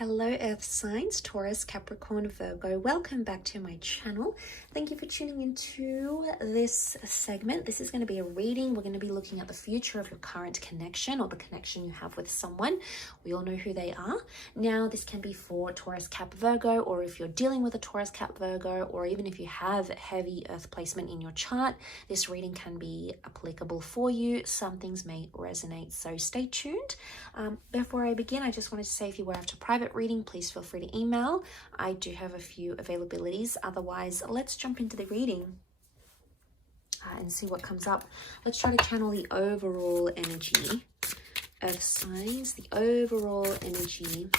Hello Earth signs, Taurus, Capricorn, Virgo. Welcome back to my channel. Thank you for tuning into this segment. This is going to be a reading. We're going to be looking at the future of your current connection or the connection you have with someone. We all know who they are. Now, this can be for Taurus, Cap, Virgo, or if you're dealing with a Taurus, Cap, Virgo, or even if you have heavy Earth placement in your chart, this reading can be applicable for you. Some things may resonate, so stay tuned. Before I begin, I just wanted to say if you were after private reading, please feel free to email. I do have a few availabilities. Otherwise, let's jump into the reading and see what comes up. Let's try to channel the overall energy of signs, the overall energy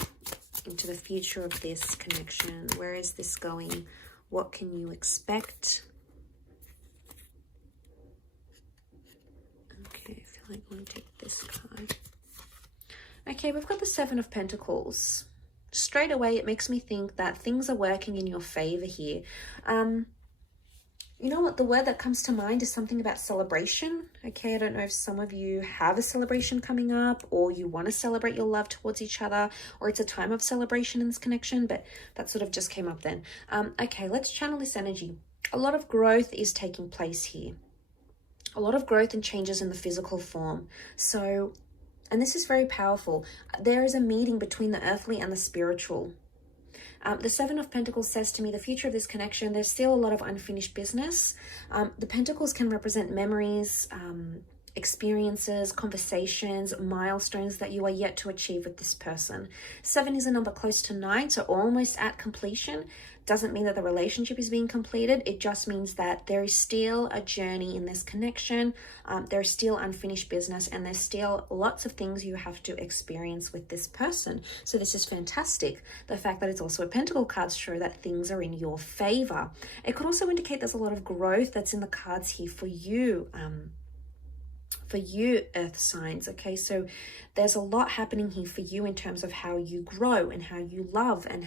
into the future of this connection. Where is this going? What can you expect? Okay, I feel like I'm going to take this card. Okay, we've got the Seven of Pentacles. Straight away, it makes me think that things are working in your favor here. You know what? The word that comes to mind is something about celebration. Okay, I don't know if some of you have a celebration coming up or you want to celebrate your love towards each other, or it's a time of celebration in this connection, but that sort of just came up then. Okay, let's channel this energy. A lot of growth is taking place here. A lot of growth and changes in the physical form. So, and this is very powerful. There is a meeting between the earthly and the spiritual. The Seven of Pentacles says to me, the future of this connection, there's still a lot of unfinished business. The Pentacles can represent memories, experiences, conversations, milestones that you are yet to achieve with this person. 7 is a number close to 9, so almost at completion. Doesn't mean that the relationship is being completed. It just means that there is still a journey in this connection. There's still unfinished business, and there's still lots of things you have to experience with this person. So this is fantastic. The fact that it's also a Pentacle cards show that things are in your favor. It could also indicate there's a lot of growth that's in the cards here for you. For you, Earth signs. Okay, so there's a lot happening here for you in terms of how you grow and how you love and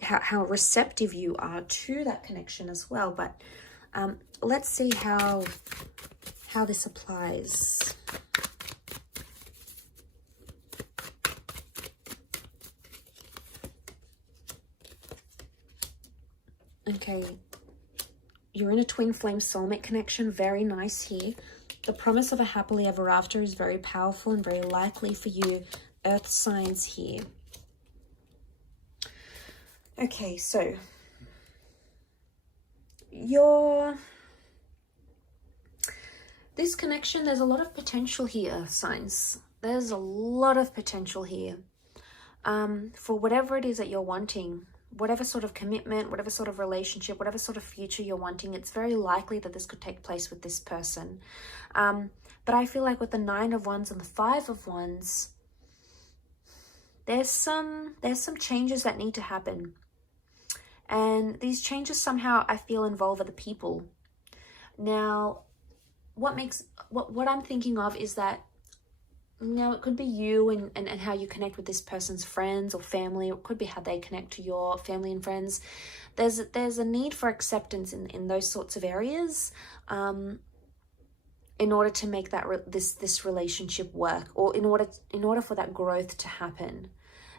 how receptive you are to that connection as well. But let's see how this applies. Okay, you're in a twin flame soulmate connection. Very nice here. The promise of a happily ever after is very powerful and very likely for you, Earth signs here. Okay, so this connection, there's a lot of potential here, Earth signs. There's a lot of potential here for whatever it is that you're wanting. Whatever sort of commitment, whatever sort of relationship, whatever sort of future you're wanting, it's very likely that this could take place with this person. But I feel like with the 9 of Wands and the 5 of Wands, there's some changes that need to happen. And these changes somehow I feel involve other people. Now, what I'm thinking of is that, you know, it could be you and how you connect with this person's friends or family. It could be how they connect to your family and friends. There's a need for acceptance in those sorts of areas in order to make that this relationship work, or in order for that growth to happen.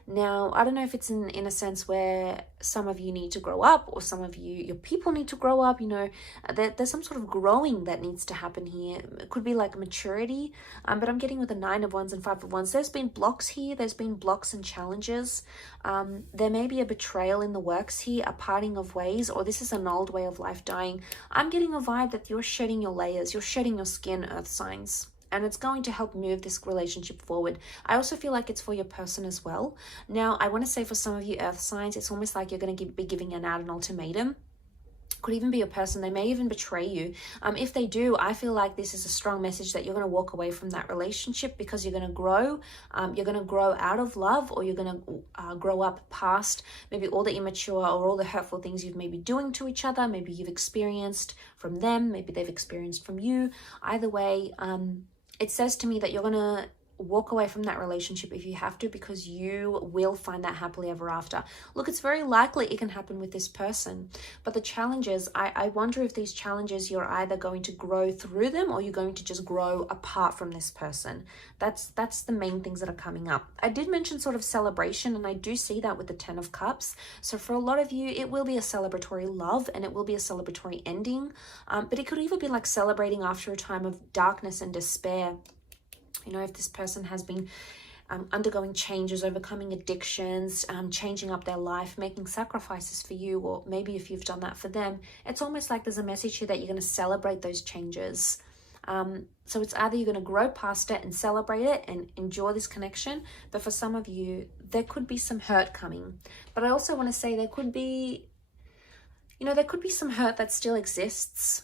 Now, I don't know if it's in a sense where some of you need to grow up, or some of your people need to grow up. You know, there's some sort of growing that needs to happen here. It could be like maturity, but I'm getting with the 9 of Wands and 5 of Wands. There's been blocks here. There's been blocks and challenges. There may be a betrayal in the works here, a parting of ways, or this is an old way of life dying. I'm getting a vibe that you're shedding your layers. You're shedding your skin, Earth signs. And it's going to help move this relationship forward. I also feel like it's for your person as well. Now, I want to say for some of you Earth signs, it's almost like you're going to be giving out an ultimatum. Could even be your person. They may even betray you. If they do, I feel like this is a strong message that you're going to walk away from that relationship because you're going to grow. You're going to grow out of love, or you're going to grow up past maybe all the immature or all the hurtful things you've maybe doing to each other. Maybe you've experienced from them. Maybe they've experienced from you. Either way, it says to me that you're going to walk away from that relationship if you have to, because you will find that happily ever after. Look, it's very likely it can happen with this person, but the challenges, I wonder if these challenges, you're either going to grow through them or you're going to just grow apart from this person. That's the main things that are coming up. I did mention sort of celebration, and I do see that with the 10 of Cups. So for a lot of you, it will be a celebratory love and it will be a celebratory ending, but it could even be like celebrating after a time of darkness and despair. You know, if this person has been undergoing changes, overcoming addictions, changing up their life, making sacrifices for you, or maybe if you've done that for them, it's almost like there's a message here that you're going to celebrate those changes. So it's either you're going to grow past it and celebrate it and enjoy this connection, but for some of you, there could be some hurt coming. But I also want to say there could be, you know, there could be some hurt that still exists.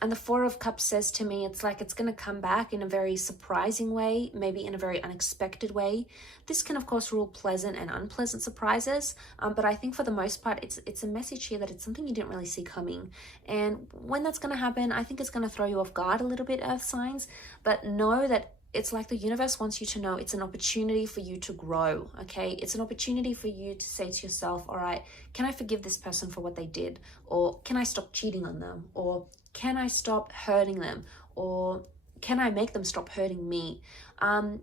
And the 4 of Cups says to me, it's like it's going to come back in a very surprising way, maybe in a very unexpected way. This can, of course, rule pleasant and unpleasant surprises, but I think for the most part, it's a message here that it's something you didn't really see coming. And when that's going to happen, I think it's going to throw you off guard a little bit, Earth signs, but know that it's like the universe wants you to know it's an opportunity for you to grow, okay? It's an opportunity for you to say to yourself, all right, can I forgive this person for what they did? Or can I stop cheating on them? Or can I stop hurting them? Or can I make them stop hurting me? And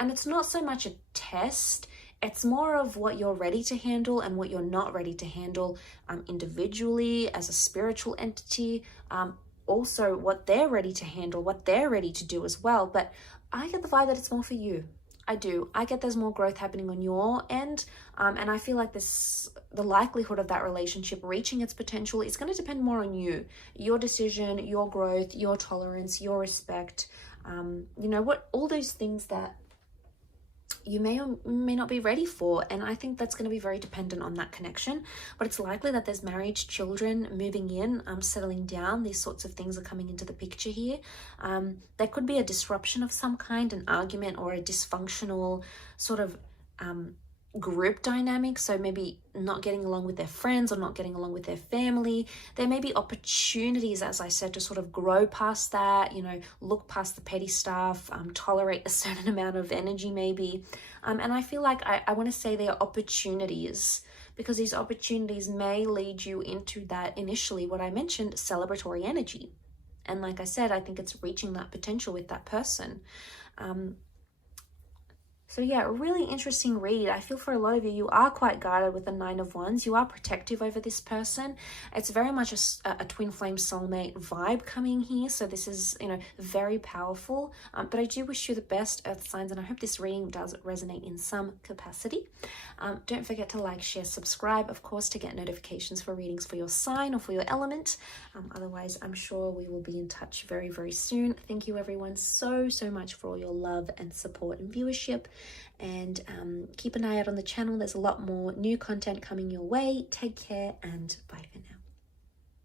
it's not so much a test. It's more of what you're ready to handle and what you're not ready to handle individually, as a spiritual entity, also what they're ready to handle, what they're ready to do as well. But I get the vibe that it's more for you. I do. I get there's more growth happening on your end. And I feel like the likelihood of that relationship reaching its potential is going to depend more on you, your decision, your growth, your tolerance, your respect. You know, what all those things that you may or may not be ready for. And I think that's going to be very dependent on that connection. But it's likely that there's marriage, children moving in, settling down. These sorts of things are coming into the picture here. There could be a disruption of some kind, an argument or a dysfunctional sort of group dynamic. So maybe not getting along with their friends or not getting along with their family. There may be opportunities, as I said, to sort of grow past that, you know, look past the petty stuff, tolerate a certain amount of energy maybe. And I feel like I want to say there are opportunities, because these opportunities may lead you into that initially, what I mentioned, celebratory energy. And like I said, I think it's reaching that potential with that person. So yeah, a really interesting read. I feel for a lot of you, you are quite guarded with the 9 of Wands. You are protective over this person. It's very much a twin flame soulmate vibe coming here. So this is, you know, very powerful. But I do wish you the best, Earth signs, and I hope this reading does resonate in some capacity. Don't forget to like, share, subscribe, of course, to get notifications for readings for your sign or for your element. Otherwise, I'm sure we will be in touch very, very soon. Thank you everyone so much for all your love and support and viewership. And keep an eye out on the channel. There's a lot more new content coming your way. Take care and bye.